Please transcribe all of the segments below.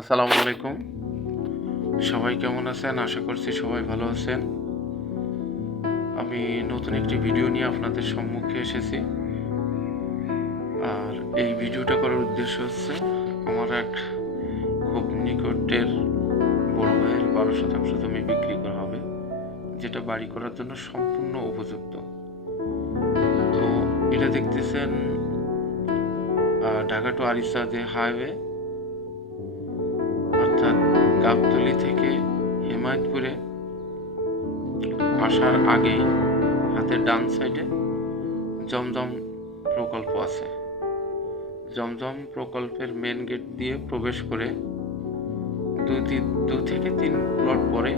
আসসালামু আলাইকুম। সবাই কেমন আছেন? আশা করছি সবাই ভালো আছেন। আমি নতুন একটি ভিডিও নিয়ে আপনাদের সম্মুখে এসেছি। আর এই ভিডিওটা করার উদ্দেশ্য হচ্ছে আমার এক খুব নিকটের বড় ভাইয়ের 12 শতাংশ জমি বিক্রি করা হবে, যেটা বাড়ি করার জন্য সম্পূর্ণ উপযুক্ত। তো এটা দেখতেছেন ঢাকা টু আরিচা যে হাইওয়ে, অর্থাৎ গাবতলী থেকে হেমায়েতপুরে আসার আগেই হাতের ডান সাইডে জমজম প্রকল্প আছে। জমজম প্রকল্পের মেন গেট দিয়ে প্রবেশ করে 2 থেকে 3 প্লট পরে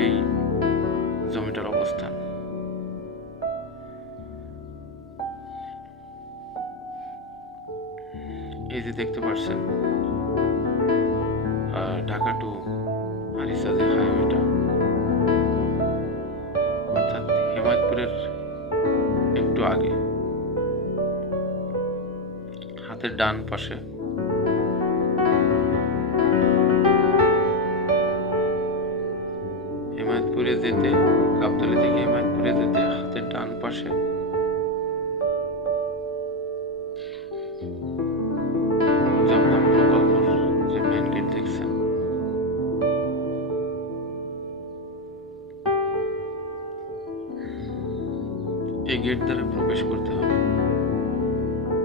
এই জমিটার অবস্থান। এই যে দেখতে পাচ্ছেন ঢাকা টু আরিচা যে হাইওয়েটা, অর্থাৎ হেমায়েতপুরের একটু আগে হাতের ডান পাশে হেমায়েতপুরে যেতে, গাবতলী থেকে হেমায়েতপুরে যেতে হাতের ডান পাশে জমজম প্রকল্পের যে মেন গেট দেখছেন, এই গেট দ্বারা প্রবেশ করতে হবে।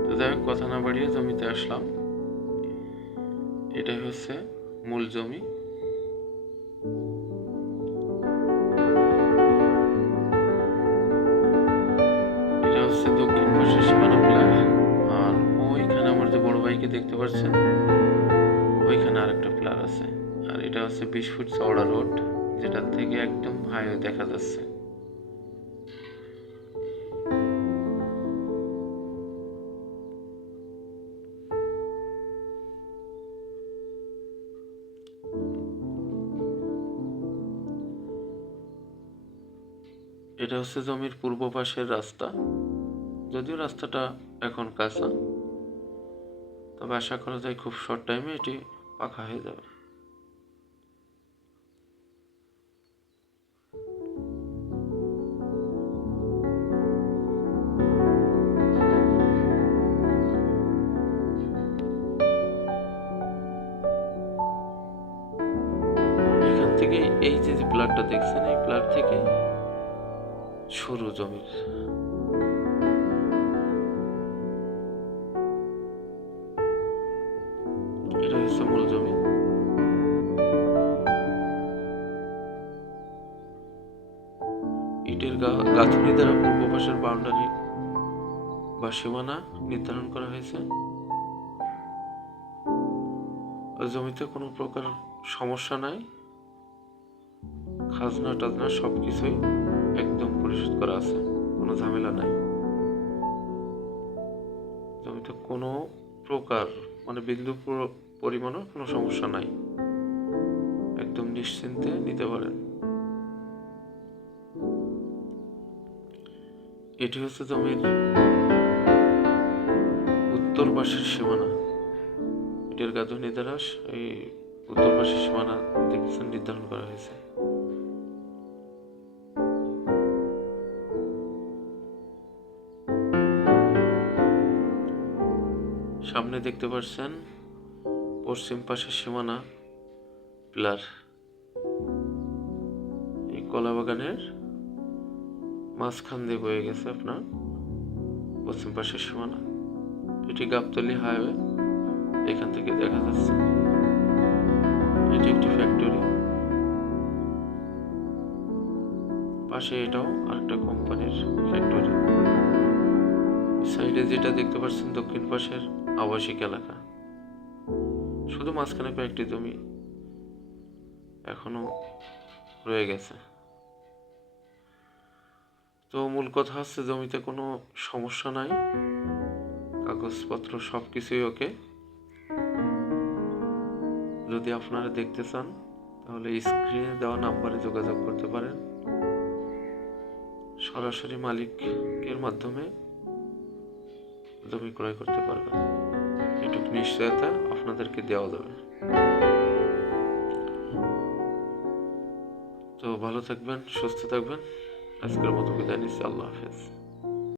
তো যাই হোক, কথা না বাড়িয়ে জমিতে আসলাম। এটাই হচ্ছে মূল জমি। এটা হচ্ছে দক্ষিণ পাশের সীমানা প্লার। আর ওইখানে আমার যে বড় ভাইকে দেখতে পাচ্ছেন, ওইখানে আরেকটা প্লার আছে। আর এটা হচ্ছে 20 ফুট চওড়া রোড, যেটার থেকে একদম হাইওয়ে দেখা যাচ্ছে। এটা হচ্ছে জমির পূর্ব পাশের রাস্তা। যদিও রাস্তাটা এখন কাঁচা, তবে আশা করা যায় খুব শর্ট টাইমে এটি পাকা হয়ে যাবে। এখান থেকে এই যে প্লটটা দেখছেন, এই প্লট থেকে শুরু জমির। এটা হচ্ছে মূল জমি। ইটের গাঁথুনি দ্বারা পূর্ব পাশের বাউন্ডারি বা সীমানা নির্ধারণ করা হয়েছে। ওই জমিতে কোনো প্রকার সমস্যা নাই, খাজনা টাজনা সবকিছুই একদম পরিশোধ করা আছে, কোনো ঝামেলা নাই। জমিতে কোনো প্রকার বিন্দু পরিমাণও কোনো সমস্যা নাই, একদম নিশ্চিন্তে নিতে পারেন। এটি হচ্ছে জমির উত্তর পাশের সীমানা। এটির গাঁথুনি দ্বারা এই উত্তর পাশের সীমানা দেখছেন নির্ধারণ করা হয়েছে। সামনে দেখতে পাচ্ছেন পশ্চিম পাশের সীমানা পিলার। এই কলা বাগানের মাঝখান দিয়ে বয়ে গেছে আপনার পশ্চিম পাশের সীমানা। এটি গাবতলী হাইওয়ে, এখান থেকে দেখা যাচ্ছে। এটি একটি ফ্যাক্টরি, পাশে এটাও আরেকটা কোম্পানির ফ্যাক্টরি। সাইডে যেটা দেখতে পাচ্ছেন দক্ষিণ পাশের আবাসিক এলাকা। শুধু মাঝখানে কয়েকটি জমি এখনো রয়ে গেছে। তো মূল কথা হচ্ছে জমিতে কোনো সমস্যা নাই, কাগজপত্র সবকিছুই ওকে। যদি আপনারা দেখতে চান তাহলে স্ক্রিনে দেওয়া নাম্বারে যোগাযোগ করতে পারেন। সরাসরি মালিকের মাধ্যমে জমি ক্রয় করতে পারবেন, এটুকু নিশ্চয়তা আপনাদেরকে দেওয়া যাবে। তো ভালো থাকবেন, সুস্থ থাকবেন। আজকের মতো বিদায় নিচ্ছি। আল্লাহ হাফেজ।